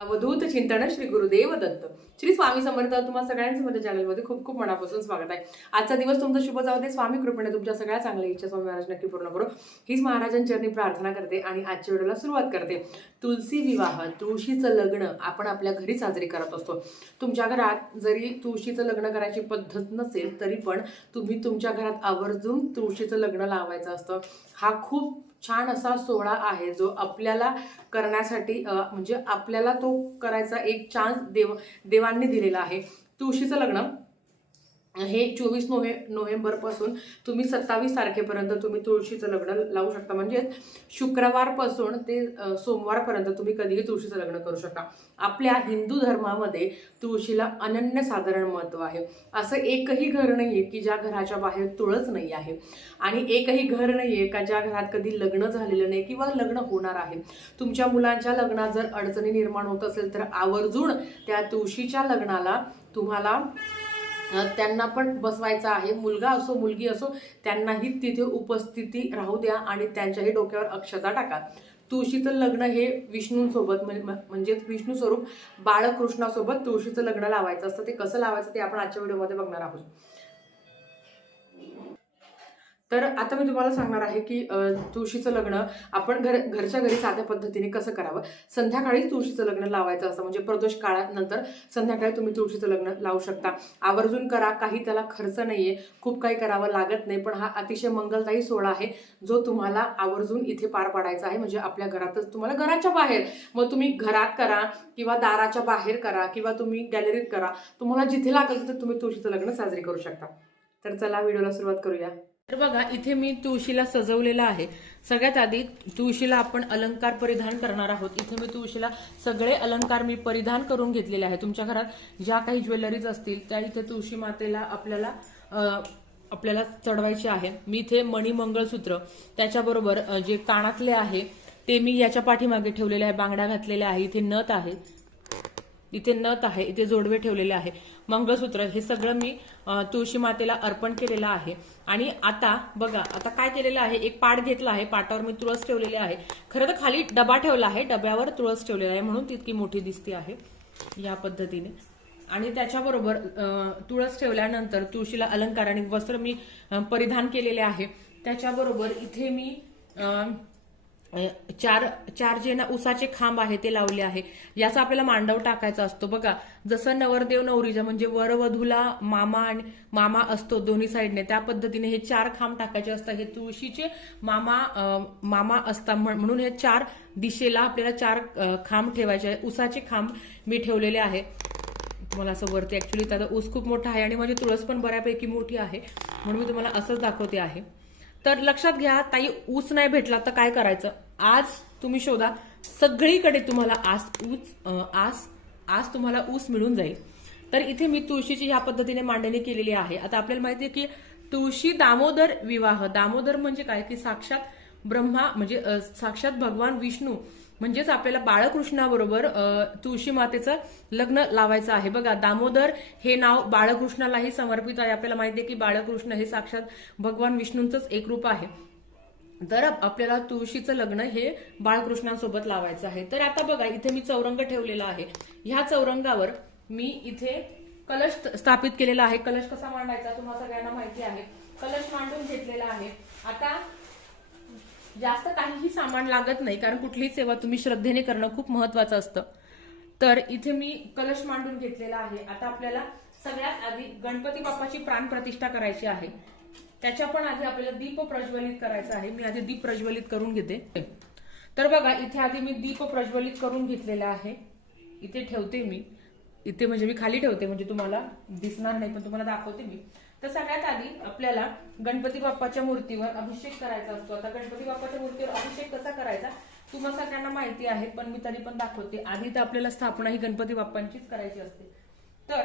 अवधूत चिंतन श्री गुरुदेव दत्त. श्री स्वामी समर्थ. तुम्हा सगळ्यांचं माझ्या चॅनलमध्ये खूप खूप मनापासून स्वागत आहे. आजचा दिवस तुमचा शुभ जाऊ दे. स्वामी कृपेने तुमच्या सगळ्या चांगल्या इच्छा स्वामी महाराज नक्की पूर्ण करो हीच महाराजांचरणी प्रार्थना करते आणि आजच्या व्हिडिओला सुरुवात करते. तुळशी विवाह, तुळशीचं लग्न आपण आपल्या घरी साजरी करत असतो. तुमच्या घरात जरी तुळशीचं लग्न करायची पद्धत नसेल तरी पण तुम्ही तुमच्या घरात आवर्जून तुळशीचं लग्न लावायचं असतं. हा खूप छान असा सोहळा आहे जो आपल्याला करण्यासाठी म्हणजे आपल्याला तो करायचा एक चान्स देवांनी दिलेला आहे. तुळशीचं लग्न हे 24 नोव्हेंबरपासून तुम्ही 27 तारखेपर्यंत तुम्ही तुळशीचं लग्न लावू शकता. म्हणजे शुक्रवारपासून ते सोमवारपर्यंत तुम्ही कधीही तुळशीचं लग्न करू शकता. आपल्या हिंदू धर्मामध्ये तुळशीला अनन्यसाधारण महत्त्व आहे. असं एकही घर नाही आहे की ज्या घराच्या बाहेर तुळस नाही आहे आणि एकही घर नाही आहे का ज्या घरात कधी लग्न झालेलं नाही किंवा लग्न होणार आहे. तुमच्या मुलांच्या लग्नात जर अडचणी निर्माण होत असेल तर आवर्जून त्या तुळशीच्या लग्नाला तुम्हाला त्यांना पण बसवायचं आहे. मुलगा असो मुलगी असो त्यांनाही तिथे उपस्थिती राहू द्या आणि त्यांच्याही डोक्यावर अक्षता टाका. तुळशीचं लग्न हे विष्णूंसोबत म्हणजेच विष्णू स्वरूप बाळकृष्णासोबत तुळशीचं लग्न लावायचं असतं. ते कसं लावायचं ते आपण आजच्या व्हिडिओमध्ये बघणार आहोत. तर आता मी तुम्हाला सांगणार आहे की तुळशीचं लग्न आपण घरच्या घरी साध्या पद्धतीने कसं करावं. संध्याकाळी तुळशीचं लग्न लावायचं असतं. म्हणजे प्रदोष काळानंतर संध्याकाळी तुम्ही तुळशीचं लग्न लावू शकता. आवर्जून करा. काही त्याला खर्च नाहीये, खूप काही करावं लागत नाही. पण हा अतिशय मंगलदायी सोहळा आहे जो तुम्हाला आवर्जून इथे पार पाडायचा आहे. म्हणजे आपल्या घरातच तुम्हाला घराच्या बाहेर मग तुम्ही घरात करा किंवा दाराच्या बाहेर करा किंवा तुम्ही गॅलरीत करा. तुम्हाला जिथे लागेल तिथे तुम्ही तुळशीचं लग्न साजरी करू शकता. तर चला व्हिडिओला सुरुवात करूया. तर बघा इथे मी तुळशीला सजवलेलं आहे. सगळ्यात आधी तुळशीला आपण अलंकार परिधान करणार आहोत. इथे मी तुळशीला सगळे अलंकार मी परिधान करून घेतलेले आहे. तुमच्या घरात ज्या काही ज्वेलरीज असतील त्या इथे तुळशी मातेला आपल्याला चढवायचे आहे. मी इथे मणी मंगळसूत्र त्याच्याबरोबर जे कानातले आहे ते मी याच्या पाठीमागे ठेवलेले आहे. बांगड्या घातलेल्या आहे. इथे नथ आहे, इथे जोडवे ठेवलेले आहे. मंगळसूत्र हे सगळं मी तुळशी मातेला अर्पण केलेलं आहे. आणि आता बघा आता काय केलेलं आहे, एक पाट घेतला आहे. पाटावर मी तुळस ठेवलेली आहे. खरं तर खाली डबा ठेवला आहे, डब्यावर तुळस ठेवलेला आहे म्हणून तितकी मोठी दिसते आहे या पद्धतीने. आणि त्याच्याबरोबर तुळस ठेवल्यानंतर तुळशीला अलंकार आणि वस्त्र मी परिधान केलेले आहे. त्याच्याबरोबर इथे मी चार जे ना उसाचे खांब आहे ते लावले आहे. याचा आपल्याला मांडव टाकायचा असतो. बघा जसं नवरदेव नवरीचा म्हणजे वरवधूला मामा असतो दोन्ही साईडने, त्या पद्धतीने हे 4 खांब टाकायचे असतात. हे तुळशीचे मामा असतात म्हणून हे 4 दिशेला आपल्याला 4 खांब ठेवायचे. उसाचे खांब मी ठेवलेले आहे. तुम्हाला असं वरती ऍक्च्युली त्याचा ऊस खूप मोठा आहे आणि माझी तुळस पण बऱ्यापैकी मोठी आहे म्हणून मी तुम्हाला असंच दाखवते आहे. तर लक्षात घ्या ताई, ऊस नाही भेटला तर काय करायचं, आज तुम्ही शोधा. सगळीकडे तुम्हाला आज तुम्हाला ऊस मिळून जाईल. तर इथे मी तुळशीची ह्या पद्धतीने मांडणी केलेली आहे. आता आपल्याला माहिती आहे की तुळशी दामोदर विवाह, दामोदर म्हणजे काय की साक्षात ब्रह्मा म्हणजे साक्षात भगवान विष्णू म्हणजेच आपल्याला बाळकृष्णाबरोबर तुळशी मातेचं लग्न लावायचं आहे. बघा दामोदर हे नाव बाळकृष्णालाही समर्पित आहे. आपल्याला माहिती आहे की बाळकृष्ण हे साक्षात भगवान विष्णूंचंच एक रूप आहे. तर आपल्याला तुळशीचं लग्न हे बाळकृष्णांसोबत लावायचं आहे. तर आता बघा इथे मी चौरंग ठेवलेला आहे. ह्या चौरंगावर मी इथे कलश स्थापित केलेला आहे. कलश कसा मांडायचा तुम्हाला सगळ्यांना माहिती आहे. कलश मांडून घेतलेला आहे. आता जास्त काहीही सामान लागत नाही कारण कुठलीही सेवा तुम्ही श्रद्धेने करणं खूप महत्वाचं असतं. तर इथे मी कलश मांडून घेतलेला आहे. आता आपल्याला सगळ्यात आधी गणपती बाप्पाची प्राणप्रतिष्ठा करायची आहे. त्याच्या पण आधी आपल्याला दीप प्रज्वलित करायचा आहे. मी आधी दीप प्रज्वलित करून घेते. तर बघा इथे आधी मी दीप प्रज्वलित करून घेतलेला आहे. इथे ठेवते मी, इथे म्हणजे मी खाली ठेवते म्हणजे तुम्हाला दिसणार नाही पण तुम्हाला दाखवते मी. तर सगळ्यात आधी आपल्याला गणपती बाप्पाच्या मूर्तीवर अभिषेक करायचा असतो. आता गणपती बाप्पाच्या मूर्तीवर अभिषेक कसा करायचा तुम्हाला सगळ्यांना माहिती आहे पण मी तरी पण दाखवते. आधी तर आपल्याला स्थापना ही गणपती बाप्पांचीच करायची असते. तर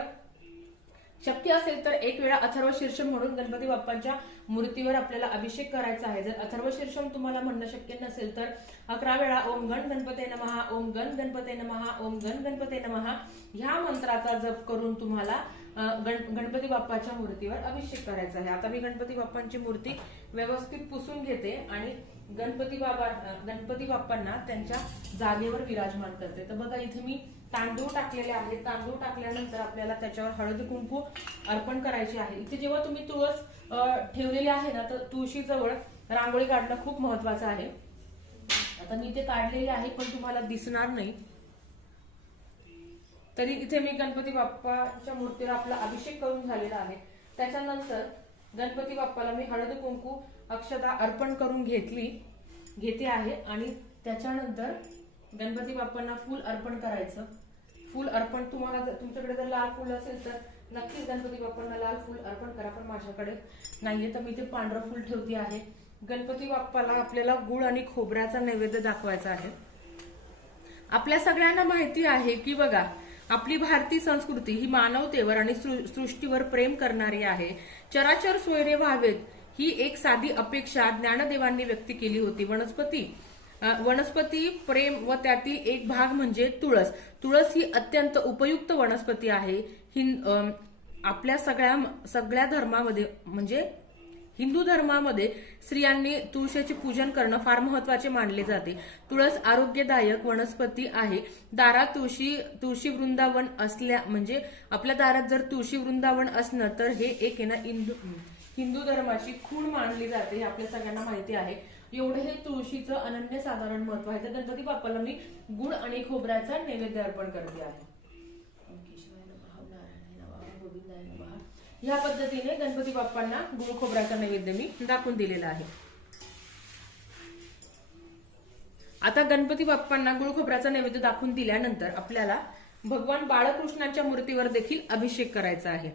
शक्य असेल तर एक वेळा अथर्व शीर्षम म्हणून गणपती बाप्पांच्या मूर्तीवर आपल्याला अभिषेक करायचा आहे. जर अथर्व शीर्षम तुम्हाला म्हणणं शक्य नसेल तर 11 वेळा ओम गण गणपते नमः, ओम गण गणपते नमः, ओम गण गणपते नमः ह्या मंत्राचा जप करून तुम्हाला गणपती बाप्पाच्या मूर्तीवर अभिषेक करायचा आहे. आता मी गणपती बाप्पांची मूर्ती व्यवस्थित पुसून घेते आणि गणपती बाप्पांना त्यांच्या जागेवर विराजमान करते. तर बघा इथे मी तांदूळ टाकलेले आहेत. तांदूळ टाकल्यानंतर आपल्याला त्याच्यावर हळद कुंकू अर्पण करायचे आहे. इथे जेव्हा तुम्ही तुळस ठेवलेली आहे ना, तर तुळशी जवळ रांगोळी काढणं खूप महत्वाचं आहे. आता मी ते काढलेले आहे पण तुम्हाला दिसणार नाही. तरी इथे मी गणपती बाप्पाच्या मूर्तीला आपला अभिषेक करून झालेला आहे. त्याच्यानंतर गणपती बाप्पाला मी हळद कुंकू अक्षता अर्पण करून घेते आहे. आणि त्याच्यानंतर गणपती बाप्पांना फूल अर्पण करायचं. फूल अर्पण तुम्हाला तुमच्याकडे जर लाल फूल असेल तर नक्कीच गणपती बाप्पांना लाल फूल अर्पण करा, पण माझ्याकडे नाहीये तर मी ते पांढरं फूल ठेवते आहे. गणपती बाप्पाला आपल्याला गुळ आणि खोबऱ्याचा नैवेद्य दाखवायचा आहे. आपल्या सगळ्यांना माहिती आहे की बघा, आपली भारतीय संस्कृती ही मानवतेवर आणि सृष्टीवर प्रेम करणारी आहे. चराचर सोयरे व्हावेत ही एक साधी अपेक्षा ज्ञानदेवांनी व्यक्त केली होती. वनस्पती प्रेम व त्यातील एक भाग म्हणजे तुळस. तुळस ही अत्यंत उपयुक्त वनस्पती आहे. आपल्या सगळ्या धर्मामध्ये म्हणजे हिंदू धर्मामध्ये स्त्रियांनी तुळशीचे पूजन करणं फार महत्वाचे मानले जाते. तुळस आरोग्यदायक वनस्पती आहे. दारात तुळशी वृंदावन असल्या म्हणजे आपल्या दारात जर तुळशी वृंदावन असणं तर हे एक आहे ना हिंदू धर्माची खूण मानली जाते. हे आपल्या सगळ्यांना माहिती आहे. एवढे हे तुळशीचं अनन्यसाधारण महत्व आहे. तर गणपती बाप्पाला मी गुळ आणि खोबऱ्याचा नैवेद्य अर्पण करते आहे. या पद्धतीने गणपती बाप्पांना गुळ खोबऱ्याचा नैवेद्य मी दाखवून दिलेला आहे. आता गणपती बाप्पांना गुळ खोबऱ्याचा नैवेद्य दाखवून दिल्यानंतर आपल्याला भगवान बाळकृष्णांच्या मूर्तीवर देखील अभिषेक करायचा आहे.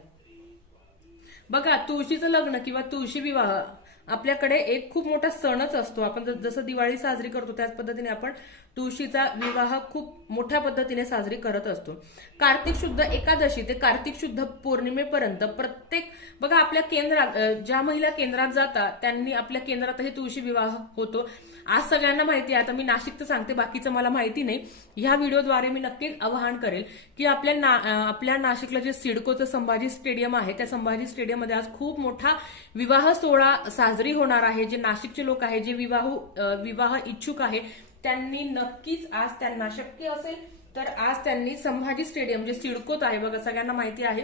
बघा, तुळशीचं लग्न किंवा तुळशी विवाह आपल्याकडे एक खूप मोठा सणच असतो. आपण जसं दिवाळी साजरी करतो त्याच पद्धतीने आपण तुळशीचा विवाह खूप मोठ्या पद्धतीने साजरी करत असतो. कार्तिक शुद्ध एकादशी ते कार्तिक शुद्ध पौर्णिमेपर्यंत प्रत्येक बघा आपल्या केंद्रात ज्या महिला केंद्रात जातात त्यांनी आपल्या केंद्रातही तुळशी विवाह होतो. आज सगळ्यांना माहिती आहे. आता मी नाशिकचं सांगते, बाकीचं मला माहिती नाही. ह्या व्हिडिओद्वारे मी नक्कीच आवाहन करेल की आपल्या नाशिकला जे सिडकोचं संभाजी स्टेडियम आहे त्या संभाजी स्टेडियममध्ये आज खूप मोठा विवाह सोहळा साजरी होणार आहे. जे नाशिकचे लोक आहे जे विवाह इच्छुक आहे त्यांनी नक्कीच आज त्यांना शक्य असेल तर आज त्यांनी संभाजी स्टेडियम जे सिडकोत आहे बघा, सगळ्यांना माहिती आहे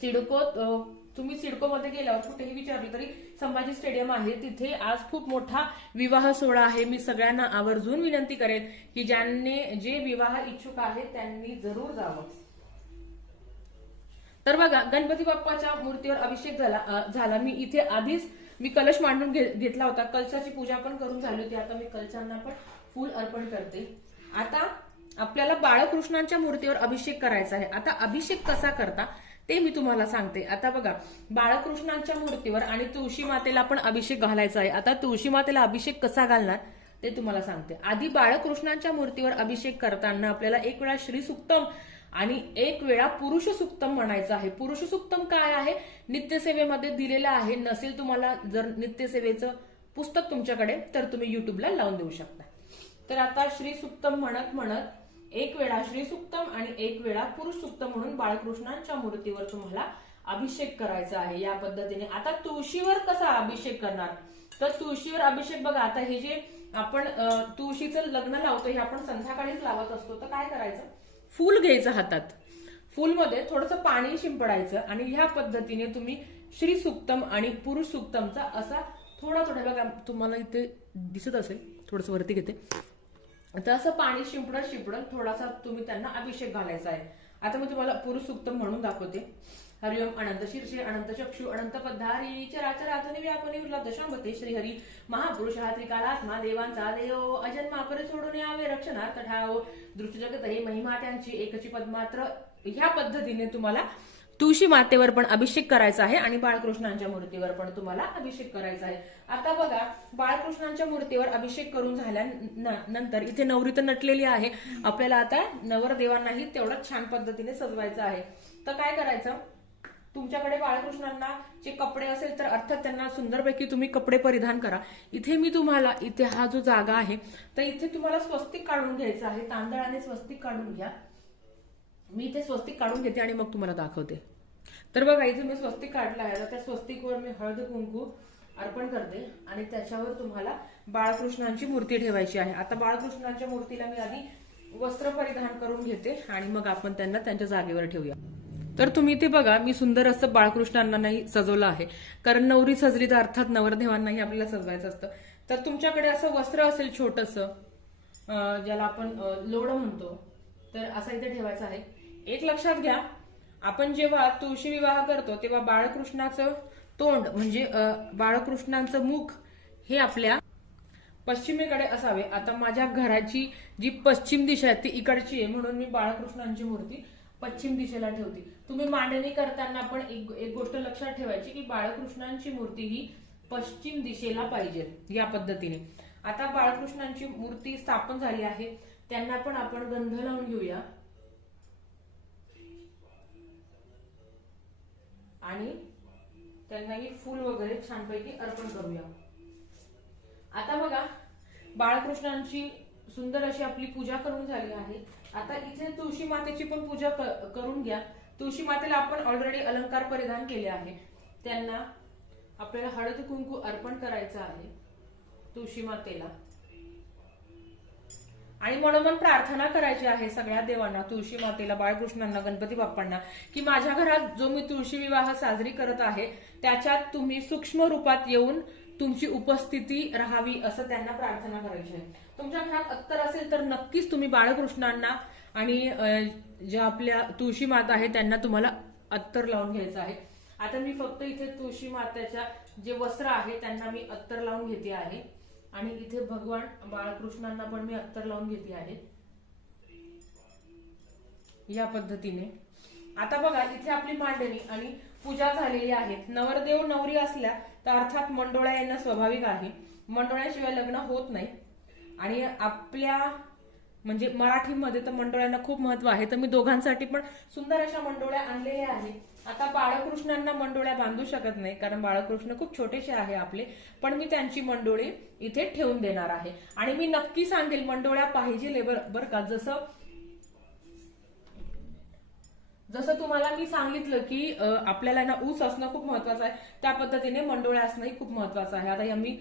सिडकोत, तुम्ही सिडकोमध्ये गेल्यावर कुठेही विचारलं तरी संभाजी स्टेडियम आहे. तिथे आज खूप मोठा विवाह सोहळा आहे. मी सगळ्यांना आवर्जून विनंती करेन की जे विवाह इच्छुक आहेत त्यांनी जरूर जावं. तर बघा, गणपती बाप्पाच्या मूर्तीवर अभिषेक झाला. मी इथे आधीच कलश मांडून घेतला होता. कलशाची पूजा पण करून झाली होती. आता मी कलशांना पण फूल अर्पण करते. आता आपल्याला बाळकृष्णांच्या मूर्तीवर अभिषेक करायचा आहे. आता अभिषेक कसा करता ते मी तुम्हाला सांगते. आता बघा, बाळकृष्णांच्या मूर्तीवर आणि तुळशी मातेला पण अभिषेक घालायचा आहे. आता तुळशी मातेला अभिषेक कसा घालणार ते तुम्हाला सांगते. आधी बाळकृष्णांच्या मूर्तीवर अभिषेक करताना आपल्याला एक वेळा श्री सुक्तम आणि एक वेळा पुरुष सुक्तम म्हणायचं आहे. पुरुष सुक्तम काय आहे, नित्यसेवेमध्ये दिलेलं आहे. नसेल तुम्हाला जर नित्यसेवेचं पुस्तक तुमच्याकडे तर तुम्ही युट्यूबला लावून देऊ शकता. तर आता श्री सुक्तम म्हणत एक वेळा श्री सुक्तम आणि एक वेळा पुरुष सुक्तम म्हणून बाळकृष्णांच्या मूर्तीवर तुम्हाला अभिषेक करायचा आहे. या पद्धतीने आता तुळशीवर कसा अभिषेक करणार, तर तुळशीवर अभिषेक बघा, आता हे जे आपण तुळशीचं लग्न लावतो हे आपण संध्याकाळीच लावत असतो. तर काय करायचं, फूल घ्यायचं हातात, फूलमध्ये थोडंसं पाणी शिंपडायचं आणि ह्या पद्धतीने तुम्ही श्री सुक्तम आणि पुरुष सुक्तमचा असा थोडा बघा, तुम्हाला इथे दिसत असेल, थोडस वरती घेते, तर असं पाणी शिंपडत थोडासा तुम्ही त्यांना अभिषेक घालायचा आहे. आता मी तुम्हाला पुरुष सुक्तम म्हणून दाखवते. हरिओम अनंत शीर्षे अनंत चक्षु अनंत पद्धारी चराचरातने व्यापने उरला दशांबते श्रीहरी महापुरुष हा त्रिकालात्मा देवांचा देव अजन्मा परे सोडून यावे रक्षणार्थ ठाव दृष्ट जगत हे महिमा त्यांची एकची पद्मात्र. ह्या पद्धतीने तुम्हाला तुळशी मातेवर पण अभिषेक करायचा आहे आणि बाळकृष्णांच्या मूर्तीवर पण तुम्हाला अभिषेक करायचा आहे. आता बघा, बाळकृष्णांच्या मूर्तीवर अभिषेक करून झाल्यानंतर इथे नवरी तर नटलेली आहे. आपल्याला आता नवरदेवांनाही तेवढंच छान पद्धतीने सजवायचं आहे. तर काय करायचं, तुमच्याकडे बाळकृष्णांना जे कपडे असेल तर अर्थात त्यांना सुंदरपैकी तुम्ही कपडे परिधान करा. इथे मी तुम्हाला इथे हा जो जागा आहे तर इथे तुम्हाला स्वस्तिक काढून घ्यायचं आहे. तांदळाने स्वस्तिक काढून घ्या. मी इथे स्वस्तिक काढून घेते आणि मग तुम्हाला दाखवते. तर बघा, इथे मी स्वस्तिक काढला आहे. त्या स्वस्तिकवर मी हळद कुंकू अर्पण करते आणि त्याच्यावर तुम्हाला बाळकृष्णांची मूर्ती ठेवायची आहे. आता बाळकृष्णांच्या मूर्तीला मी आधी वस्त्र परिधान करून घेते आणि मग आपण त्यांना त्यांच्या जागेवर ठेवूया. तर तुम्ही ते बघा, मी सुंदर असं बाळकृष्णांनाही सजवलं आहे. कारण नवरी सजली तर अर्थात नवरदेवांनाही आपल्याला सजवायचं असतं. तर तुमच्याकडे असं वस्त्र असेल छोटंसं, ज्याला आपण लोडं म्हणतो, तर असं इथे ठेवायचं आहे. एक लक्षात घ्या, आपण जेव्हा तुळशी विवाह करतो तेव्हा बाळकृष्णाचं तोंड म्हणजे बाळकृष्णांचं मुख हे आपल्या पश्चिमेकडे असावे. आता माझ्या घराची जी पश्चिम दिशा आहे ती इकडची आहे, म्हणून मी बाळकृष्णांची मूर्ती पश्चिम दिशेला ठेवते. तुम्ही मांडणी करताना पण एक गोष्ट लक्षात ठेवायची की बाळकृष्णांची मूर्ती ही पश्चिम दिशेला पाहिजे, या पद्धतीने. आता बाळकृष्णांची मूर्ती स्थापन झाली आहे, त्यांना पण आपण गंध लावून घेऊया आणि त्यांनाही फूल वगैरे छानपैकी अर्पण करूया. आता बघा, बाळकृष्णांची सुंदर अशी आपली पूजा करून झाली आहे. आता इथे तुळशी मातेची पण पूजा करून घ्या. तुळशी मातेला आपण ऑलरेडी अलंकार परिधान केले आहे, त्यांना आपल्याला हळद कुंकू अर्पण करायचं आहे तुळशी मातेला. आणि म्हणून प्रार्थना करायची आहे सगळ्या देवांना, तुळशी मातेला, बाळकृष्णांना, गणपती बाप्पांना, की माझ्या घरात जो मी तुळशी विवाह साजरी करत आहे त्याच्यात तुम्ही सूक्ष्म रूपात येऊन तुमची उपस्थिती राहावी, असं त्यांना प्रार्थना करायची आहे. तुमच्या घरात अत्तर असेल तर नक्कीच तुम्ही बाळकृष्णांना आणि ज्या आपल्या तुळशी माता आहे त्यांना तुम्हाला अत्तर लावून घ्यायचं आहे. आता मी फक्त इथे तुळशी मातेच्या जे वस्त्र आहे त्यांना मी अत्तर लावून घेते आहे आणि इथे भगवान बाळकृष्णांना पण मी अत्तर लावून घेते आहे, या पद्धतीने. आता बघा, इथे आपली मांडणी आणि पूजा झालेली आहे. नवरदेव नवरी असल्या तर अर्थात मंडोळ्या येणं स्वाभाविक आहे. मंडोळ्याशिवाय लग्न होत नाही आणि आपल्या म्हणजे मराठीमध्ये तर मंडोळ्यांना खूप महत्व आहे. तर मी दोघांसाठी पण सुंदर अशा मंडोळ्या आणलेल्या आहेत. आता बाळकृष्णांना मंडोळ्या बांधू शकत नाही कारण बाळकृष्ण खूप छोटेसे आहे आपले, पण मी त्यांची मंडोळी इथे ठेवून देणार आहे. आणि मी नक्की सांगेल मंडोळ्या पाहिजे बरं का, जसं तुम्हाला मी सांगितलं की आपल्याला ना ऊस असणं खूप महत्वाचं आहे, त्या पद्धतीने मंडोळ्या असणंही खूप महत्वाचं आहे. आता या मी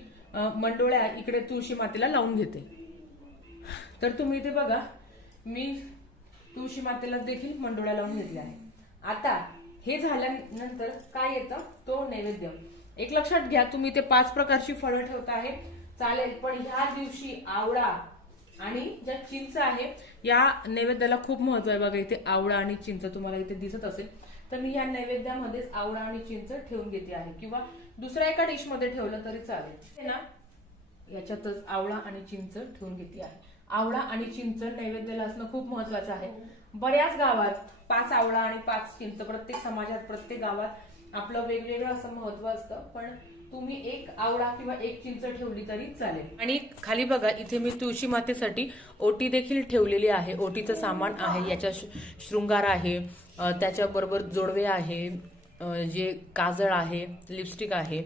मंडोळ्या इकडे तुळशी मातेला लावून घेते. तर तुम्ही इथे बघा, मी तुळशी मातेला देखील मंडोळ्या लावून घेतल्या आहे. आता हे झाल्यानंतर काय येतं, तो नैवेद्य. एक लक्षात घ्या, तुम्ही ते 5 प्रकारची फळं ठेवता आहे चालेल, पण ह्या दिवशी आवळा आणि ज्या चिंच आहे या नैवेद्याला खूप महत्व आहे. बघा, इथे आवळा आणि चिंच तुम्हाला इथे दिसत असेल, तर मी या नैवेद्यामध्येच आवळा आणि चिंच ठेवून घेते आहे, किंवा दुसऱ्या एका डिश मध्ये ठेवलं तरी चालेल ना. याच्यातच आवळा आणि चिंच ठेवून घेते आहे. आवळा आणि चिंच नैवेद्याला असणं खूप महत्वाचं आहे. बऱ्याच गावात 5 आवळा आणि 5 चिंच, प्रत्येक समाजात प्रत्येक गावात आपलं वेगवेगळं असं महत्व असतं, पण तुम्ही एक आवळा किंवा एक चिंच ठेवली तरी चालेल. आणि खाली बघा, इथे मी तुळशी मातेसाठी ओटी देखील ठेवलेली आहे. ओटीचं सामान आहे, याच्या शृंगार आहे, त्याच्याबरोबर जोडवे आहे, जे काजळ आहे, लिपस्टिक आहे,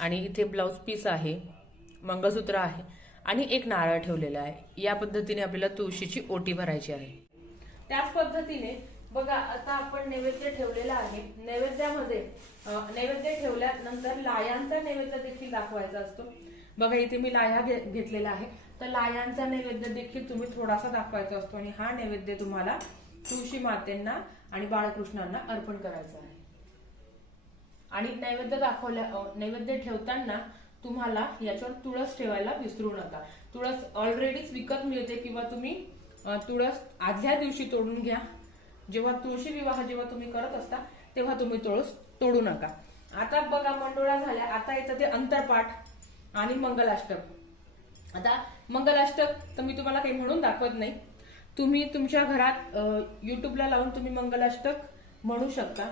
आणि इथे ब्लाउज पीस आहे, मंगळसूत्र आहे आणि एक नारळ ठेवलेला आहे. या पद्धतीने आपल्याला तुळशीची ओटी भरायची आहे. त्याच पद्धतीने बघा, आता आपण नैवेद्य ठेवलेला आहे. नैवेद्य ठेवल्यानंतर लायांचा नैवेद्य देखील दाखवायचा असतो. बघा, इथे मी लाया घेतलेला आहे, तर लायांचा नैवेद्य देखील तुम्ही थोडासा दाखवायचा असतो आणि हा नैवेद्य तुम्हाला तुळशी मातेंना आणि बाळकृष्णांना अर्पण करायचा आहे. आणि नैवेद्य ठेवताना तुम्हाला याच्यावर तुळस ठेवायला विसरू नका. तुळस ऑलरेडीच विकत मिळते, किंवा तुम्ही तुळस आदल्या दिवशी तोडून घ्या. जेव्हा तुळशी विवाह जेव्हा तुम्ही करत असता तेव्हा तुम्ही तुळस तोडू नका. आता बघा, मंडोळ्या झाल्या. आता येतं ते अंतरपाठ आणि मंगलाष्टक. आता मंगलाष्टक तर मी तुम्हाला काही म्हणून दाखवत नाही, तुम्ही तुमच्या घरात युट्यूबला लावून तुम्ही मंगलाष्टक म्हणू शकता.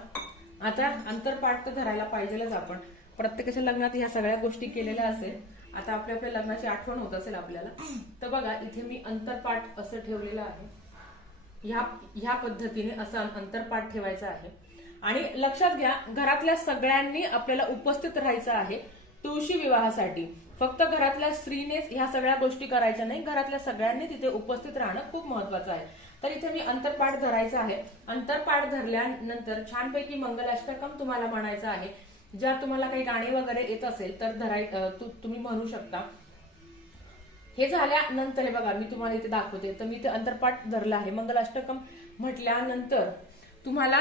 आता अंतरपाठ तर धरायला पाहिजेलच. आपण प्रत्येकाच्या लग्नात ह्या सगळ्या गोष्टी केलेल्या असेल. आता आपल्या लग्नाची आठवण होत असेल आपल्याला, तर बघा, इथे मी अंतरपाठ असं ठेवलेलं आहे. ह्या पद्धतीने असं अंतरपाठ ठेवायचं आहे. आणि लक्षात घ्या, घरातल्या सगळ्यांनी आपल्याला उपस्थित राहायचं आहे तुळशी विवाहासाठी. फक्त घरातल्या स्त्रीनेच ह्या सगळ्या गोष्टी करायच्या नाही, घरातल्या सगळ्यांनी तिथे उपस्थित राहणं खूप महत्वाचं आहे. तर इथे मी अंतरपाठ धरायचं आहे. अंतरपाठ धरल्यानंतर छानपैकी मंगलाष्टकम तुम्हाला म्हणायचं आहे. ज्या तुम्हाला काही गाणी वगैरे येत असेल तर तुम्ही म्हणू शकता. हे झाल्यानंतर हे बघा मी तुम्हाला इथे दाखवते. तर मी इथे अंतरपाठ धरला आहे. मंगलाष्टकम म्हटल्यानंतर तुम्हाला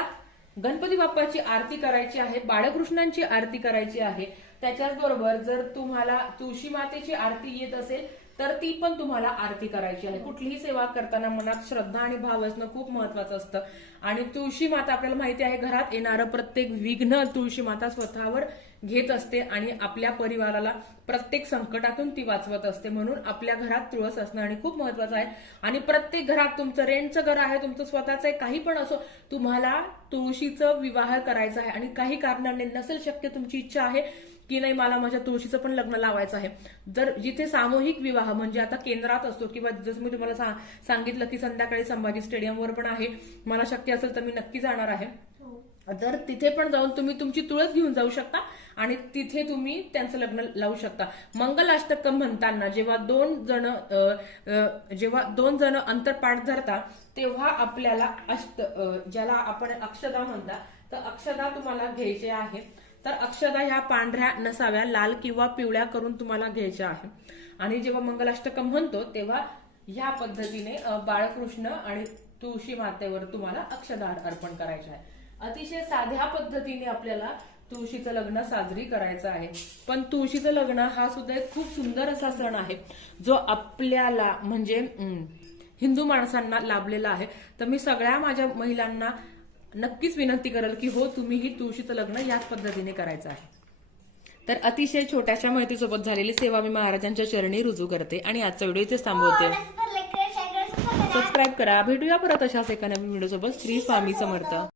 गणपती बाप्पाची आरती करायची आहे, बाळकृष्णांची आरती करायची आहे. त्याच्याचबरोबर जर तुम्हाला तुळशी मातेची आरती येत असेल तर ती पण तुम्हाला आरती करायची आहे. कुठलीही सेवा करताना मनात श्रद्धा आणि भाव असणं खूप महत्वाचं असतं. आणि तुळशी माता आपल्याला माहिती आहे, घरात येणारं प्रत्येक विघ्न तुळशी माता स्वतःवर घेत असते आणि आपल्या परिवाराला प्रत्येक संकटातून ती वाचवत असते. म्हणून आपल्या घरात तुळस असणं आणि खूप महत्वाचं आहे. आणि प्रत्येक घरात तुमचं रेंटचं घर आहे, तुमचं स्वतःचं आहे, काही पण असो, तुम्हाला तुळशीचं विवाह करायचा आहे. आणि काही कारणाने नसेल शक्य, तुमची इच्छा आहे की नाही मला माझ्या तुळशीचं पण लग्न लावायचं आहे, जर जिथे सामूहिक विवाह म्हणजे आता केंद्रात असतो किंवा जसं मी तुम्हाला सांगितलं की संध्याकाळी संभाजी स्टेडियमवर पण आहे, मला शक्य असेल तर मी नक्की जाणार आहे. तर तिथे पण जाऊन तुम्ही तुमची तुळस घेऊन जाऊ शकता आणि तिथे तुम्ही त्यांचं लग्न लावू शकता. मंगलाष्टकम म्हणताना जेव्हा दोन जण अंतरपाठ धरता तेव्हा आपल्याला ज्याला आपण अक्षदा म्हणता, तर अक्षदा तुम्हाला घ्यायचे आहे. तर अक्षदा ह्या पांढऱ्या नसाव्या, लाल किंवा पिवळ्या करून तुम्हाला घ्यायच्या आहे. आणि जेव्हा मंगलाष्टकम म्हणतो तेव्हा ह्या पद्धतीने बाळकृष्ण आणि तुळशी मातेवर तुम्हाला अक्षदा अर्पण करायचे आहे. अतिशय साध्या पद्धतीने आपल्याला तुळशीचं लग्न साजरी करायचं आहे. पण तुळशीचं लग्न हा सुद्धा एक खूप सुंदर असा सण आहे जो आपल्याला म्हणजे हिंदू माणसांना लाभलेला आहे. तर मी सगळ्या माझ्या महिलांना नक्कीच विनंती करेल की हो तुम्हीही तुळशीचं लग्न याच पद्धतीने करायचं आहे. तर अतिशय छोट्याशा माहितीसोबत झालेली सेवा मी महाराजांच्या चरणी रुजू करते आणि आजचा व्हिडिओ इथेच थांबवते. सबस्क्राईब करा. भेटूया परत अशाच एका नवीन व्हिडिओ सोबत. श्री स्वामी समर्थ.